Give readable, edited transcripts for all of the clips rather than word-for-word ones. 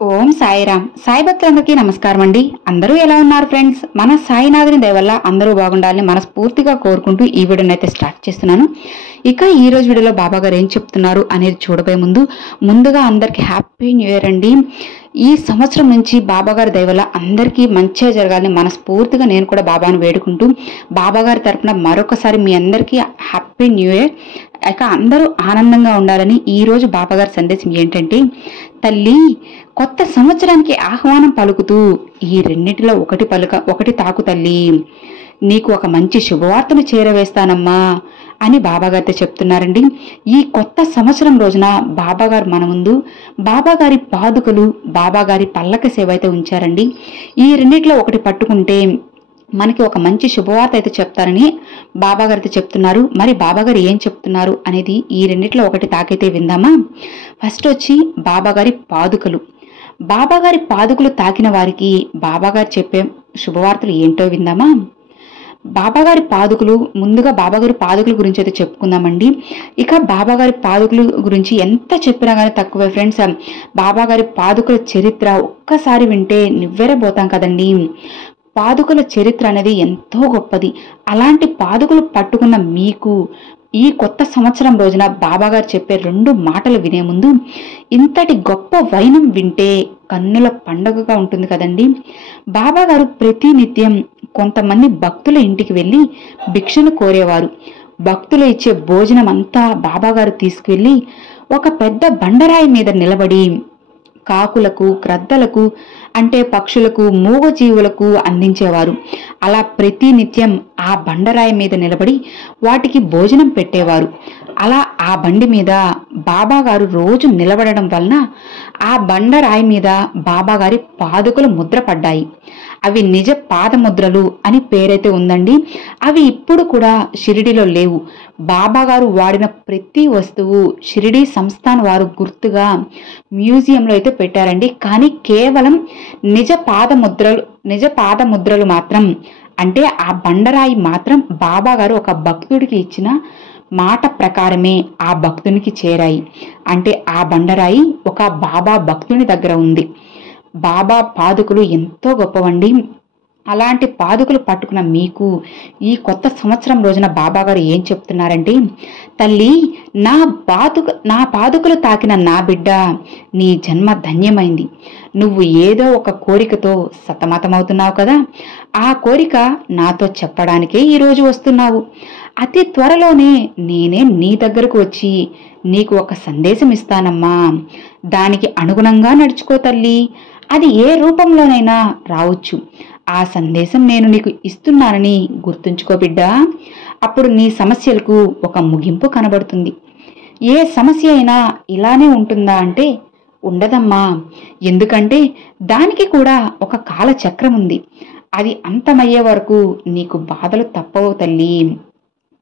ఓం సాయిరామ్. సాయి భక్తులందరికీ నమస్కారం అండి. అందరూ ఎలా ఉన్నారు ఫ్రెండ్స్? మన సాయినాథుని దయ వల్ల అందరూ బాగుండాలని మనస్ఫూర్తిగా కోరుకుంటూ ఈ వీడియోని అయితే స్టార్ట్ చేస్తున్నాను. ఇక ఈ రోజు వీడియోలో బాబా గారు ఏం చెప్తున్నారు అనేది చూడబోయే ముందుగా అందరికీ హ్యాపీ న్యూ ఇయర్ అండి. ఈ సంవత్సరం నుంచి బాబా గారి దయ వల్ల అందరికీ మంచిగా జరగాలని మనస్ఫూర్తిగా నేను కూడా బాబాను వేడుకుంటూ బాబా గారి తరపున మరొకసారి మీ అందరికీ హ్యాపీ న్యూ ఇయర్. ఇక అందరూ ఆనందంగా ఉండాలని ఈరోజు బాబా గారి సందేశం ఏంటంటే, తల్లి కొత్త సంవత్సరానికి ఆహ్వానం పలుకుతూ ఈ రెండింటిలో ఒకటి తాకు తల్లి, నీకు ఒక మంచి శుభవార్తను చేరవేస్తానమ్మా అని బాబాగారితో చెప్తున్నారండి. ఈ కొత్త సంవత్సరం రోజున బాబాగారు మన ముందు బాబాగారి పాదుకలు, బాబాగారి పల్లక సేవ అయితే ఉంచారండి. ఈ రెండిట్లో ఒకటి పట్టుకుంటే మనకి ఒక మంచి శుభవార్త అయితే చెప్తారని బాబాగారితో చెప్తున్నారు. మరి బాబాగారు ఏం చెప్తున్నారు అనేది ఈ రెండిట్లో ఒకటి తాకైతే విందామా. ఫస్ట్ వచ్చి బాబాగారి పాదుకలు. బాబాగారి పాదుకలు తాకిన వారికి బాబాగారు చెప్పే శుభవార్తలు ఏంటో విందామా. ముందుగా బాబాగారి పాదుకల గురించి అయితే చెప్పుకుందామండి. ఇక బాబాగారి పాదుకల గురించి ఎంత చెప్పినా కానీ తక్కువే ఫ్రెండ్స్. బాబాగారి పాదుకల చరిత్ర ఒక్కసారి వింటే నివ్వెరబోతాం కదండి. పాదుకల చరిత్ర అనేది ఎంతో గొప్పది. అలాంటి పాదుకలు పట్టుకున్న మీకు ఈ కొత్త సంవత్సరం రోజున బాబాగారు చెప్పే 2 మాటలు వినే ముందు ఇంతటి గొప్ప వైనం వింటే కన్నుల పండుగగా ఉంటుంది కదండి. బాబాగారు ప్రతినిత్యం కొంతమంది భక్తుల ఇంటికి వెళ్ళి భిక్షను కోరేవారు. భక్తులు ఇచ్చే భోజనం అంతా బాబాగారు తీసుకువెళ్ళి ఒక పెద్ద బండరాయి మీద నిలబడి కాకులకు, క్రద్దలకు అంటే పక్షులకు, మూగజీవులకు అందించేవారు. అలా ప్రతినిత్యం ఆ బండరాయి మీద నిలబడి వాటికి భోజనం పెట్టేవారు. అలా ఆ బండి మీద బాబాగారు రోజు నిలబడడం వలన ఆ బండరాయి మీద బాబాగారి పాదుకలు ముద్రపడ్డాయి. అవి నిజ పాదముద్రలు అని పేరైతే ఉందండి. అవి ఇప్పుడు కూడా షిరిడిలో లేవు. బాబాగారు వాడిన ప్రతి వస్తువు షిరిడి సంస్థాన్ వారు గుర్తుగా మ్యూజియంలో అయితే పెట్టారండి. కానీ కేవలం నిజ పాదముద్రలు మాత్రం, అంటే ఆ బండరాయి మాత్రం బాబాగారు ఒక భక్తుడికి ఇచ్చిన మాట ప్రకారమే ఆ భక్తునికి చేరాయి. అంటే ఆ బండరాయి ఒక బాబా భక్తుని దగ్గర ఉంది. బాబా పాదుకలు ఎంతో గొప్పవండి. అలాంటి పాదుకలు పట్టుకున్న మీకు ఈ కొత్త సంవత్సరం రోజున బాబాగారు ఏం చెప్తున్నారంటే, తల్లి నా పాదుకలు తాకిన నా బిడ్డ, నీ జన్మ ధన్యమైంది. నువ్వు ఏదో ఒక కోరికతో సతమతమవుతున్నావు కదా, ఆ కోరిక నాతో చెప్పడానికే ఈరోజు వస్తున్నావు. అతి త్వరలోనే నేనే నీ దగ్గరకు వచ్చి నీకు ఒక సందేశం ఇస్తానమ్మా. దానికి అనుగుణంగా నడుచుకో తల్లి. అది ఏ రూపంలోనైనా రావచ్చు. ఆ సందేశం నేను నీకు ఇస్తున్నానని గుర్తుంచుకో బిడ్డా. అప్పుడు నీ సమస్యలకు ఒక ముగింపు కనబడుతుంది. ఏ సమస్య అయినా ఇలానే ఉంటుందా అంటే ఉండదమ్మా. ఎందుకంటే దానికి కూడా ఒక కాలచక్రం ఉంది. అది అంతమయ్యే వరకు నీకు బాధలు తప్పవు తల్లి.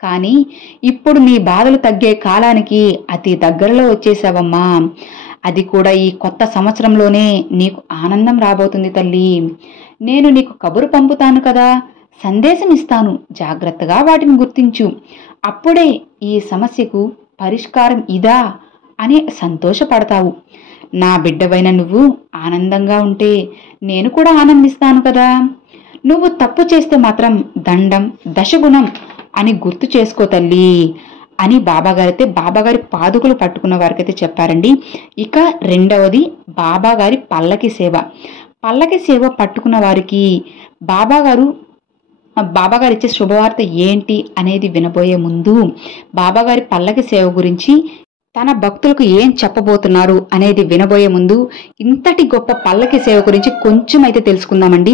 కానీ ఇప్పుడు నీ బాధలు తగ్గే కాలానికి అతి దగ్గరలో వచ్చేసావమ్మా. అది కూడా ఈ కొత్త సంవత్సరంలోనే నీకు ఆనందం రాబోతుంది తల్లి. నేను నీకు కబురు పంపుతాను కదా, సందేశం ఇస్తాను, జాగ్రత్తగా వాటిని గుర్తించు. అప్పుడే ఈ సమస్యకు పరిష్కారం ఇదా అని సంతోషపడతావు. నా బిడ్డవైన నువ్వు ఆనందంగా ఉంటే నేను కూడా ఆనందిస్తాను కదా. నువ్వు తప్పు చేస్తే మాత్రం దండం దశగుణం అని గుర్తు చేసుకో తల్లి అని బాబాగారి పాదుకలు పట్టుకున్న వారికైతే చెప్పారండి. ఇక రెండవది బాబాగారి పల్లకి సేవ. పల్లకి సేవ పట్టుకున్న వారికి బాబాగారు ఇచ్చే శుభవార్త ఏంటి అనేది వినబోయే ముందు బాబాగారి పల్లకి సేవ గురించి, తన భక్తులకు ఏం చెప్పబోతున్నారు అనేది వినబోయే ముందు ఇంతటి గొప్ప పల్లకి సేవ గురించి కొంచెం అయితే తెలుసుకుందామండి.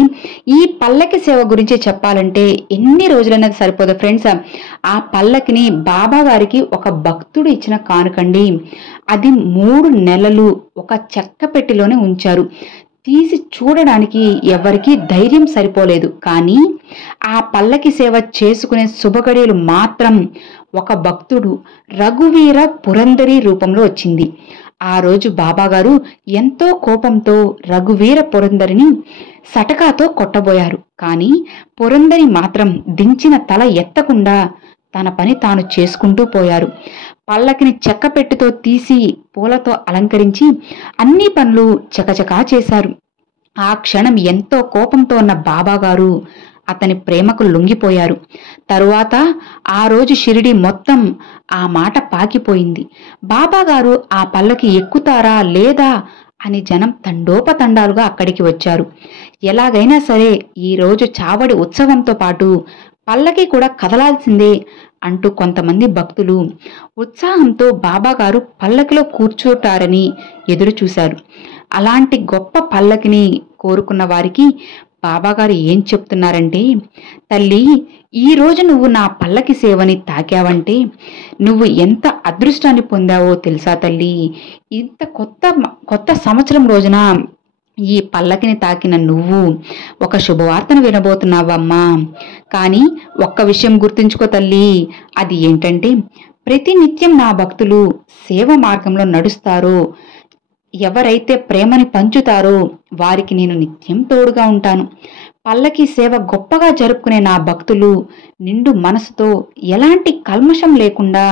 ఈ పల్లకి సేవ గురించి చెప్పాలంటే ఎన్ని రోజులనేది సరిపోదు ఫ్రెండ్స్. ఆ పల్లకిని బాబా గారికి ఒక భక్తుడు ఇచ్చిన కానుకండి. అది 3 నెలలు ఒక చెక్క పెట్టిలోనే ఉంచారు. తీసి చూడడానికి ఎవరికీ ధైర్యం సరిపోలేదు. కానీ ఆ పల్లకి సేవ చేసుకునే శుభగడియలు మాత్రం ఒక భక్తుడు రఘువీర పురందరి రూపంలో వచ్చింది. ఆ రోజు బాబాగారు ఎంతో కోపంతో రఘువీర పురందరిని సటకాతో కొట్టబోయారు. కానీ పురందరి మాత్రం దించిన తల ఎత్తకుండా తన పని తాను చేసుకుంటూ పోయారు. పల్లకిని చెక్కపెట్టుతో తీసి పూలతో అలంకరించి అన్ని పనులు చకచకా చేశారు. ఆ క్షణం ఎంతో కోపంతో ఉన్న బాబాగారు అతని ప్రేమకు లొంగిపోయారు. తరువాత ఆ రోజు షిరిడి మొత్తం ఆ మాట పాకిపోయింది. బాబాగారు ఆ పల్లకి ఎక్కుతారా లేదా అని జనం తండోపతండాలుగా అక్కడికి వచ్చారు. ఎలాగైనా సరే ఈ రోజు చావడి ఉత్సవంతో పాటు పల్లకి కూడా కదలాల్సిందే అంటూ కొంతమంది భక్తులు ఉత్సాహంతో బాబాగారు పల్లకిలో కూర్చోటారని ఎదురు చూశారు. అలాంటి గొప్ప పల్లకిని కోరుకున్న వారికి బాబాగారు ఏం చెప్తున్నారంటే, తల్లి, ఈ రోజు నువ్వు నా పల్లకి సేవని తాకావంటే నువ్వు ఎంత అదృష్టాన్ని పొందావో తెలుసా తల్లి. ఇంత కొత్త సంవత్సరం రోజున ఈ పల్లకిని తాకిన నువ్వు ఒక శుభవార్తను వినబోతున్నావమ్మా. కానీ ఒక్క విషయం గుర్తుంచుకో తల్లి, అది ఏంటంటే ప్రతినిత్యం నా భక్తులు సేవ మార్గంలో నడుస్తారో, ఎవరైతే ప్రేమని పంచుతారో వారికి నేను నిత్యం తోడుగా ఉంటాను. పల్లకి సేవ గొప్పగా జరుపుకునే నా భక్తులు నిండు మనసుతో ఎలాంటి కల్మషం లేకుండా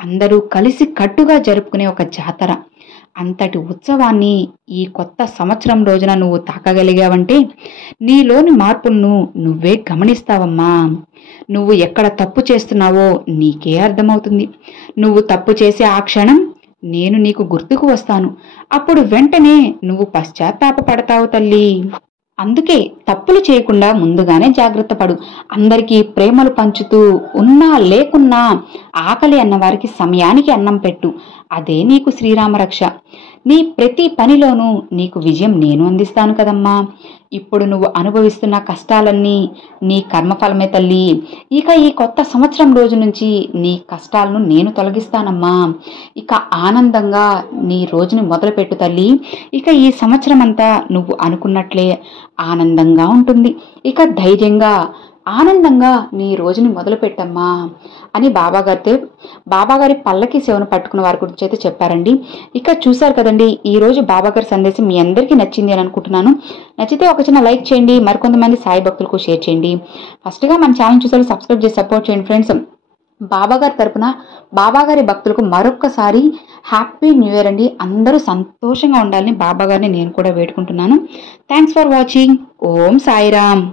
అందరూ కలిసి కట్టుగా జరుపుకునే ఒక జాతర. అంతటి ఉత్సవాన్ని ఈ కొత్త సంవత్సరం రోజున నువ్వు తాకగలిగావంటే నీలోని మార్పులను నువ్వే గమనిస్తావమ్మా. నువ్వు ఎక్కడ తప్పు చేస్తున్నావో నీకే అర్థమవుతుంది. నువ్వు తప్పు చేసే ఆ క్షణం నేను నీకు గుర్తుకు వస్తాను. అప్పుడు వెంటనే నువ్వు పశ్చాత్తాపపడతావు తల్లి. అందుకే తప్పులు చేయకుండా ముందుగానే జాగ్రత్త పడు. అందరికీ ప్రేమలు పంచుతూ ఉన్నా లేకున్నా ఆకలి అన్నవారికి సమయానికి అన్నం పెట్టు. అదే నీకు శ్రీరామరక్ష. నీ ప్రతి పనిలోనూ నీకు విజయం నేను అందిస్తాను కదమ్మా. ఇప్పుడు నువ్వు అనుభవిస్తున్న కష్టాలన్నీ నీ కర్మఫలమే తల్లి. ఇక ఈ కొత్త సంవత్సరం రోజు నుంచి నీ కష్టాలను నేను తొలగిస్తానమ్మా. ఇక ఆనందంగా నీ రోజుని మొదలుపెట్టు తల్లి. ఇక ఈ సంవత్సరం అంతా నువ్వు అనుకున్నట్లే ఆనందంగా ఉంటుంది. ఇక ధైర్యంగా ఆనందంగా నీ రోజుని మొదలు పెట్టమ్మా అని బాబాగారి పల్లకి సేవను పట్టుకున్న వారి గురించి అయితే చెప్పారండి. ఇక చూశారు కదండి, ఈ రోజు బాబాగారి సందేశం మీ అందరికీ నచ్చింది అని అనుకుంటున్నాను. నచ్చితే ఒక చిన్న లైక్ చేయండి, మరికొంతమంది సాయి భక్తులకు షేర్ చేయండి. ఫస్ట్గా మన ఛానల్ చూసారు, సబ్స్క్రైబ్ చేసి సపోర్ట్ చేయండి ఫ్రెండ్స్. బాబాగారి తరపున బాబాగారి భక్తులకు మరొక్కసారి హ్యాపీ న్యూ ఇయర్ అండి. అందరూ సంతోషంగా ఉండాలని బాబాగారిని నేను కూడా వేడుకుంటున్నాను. Thanks for watching. Om Sairam.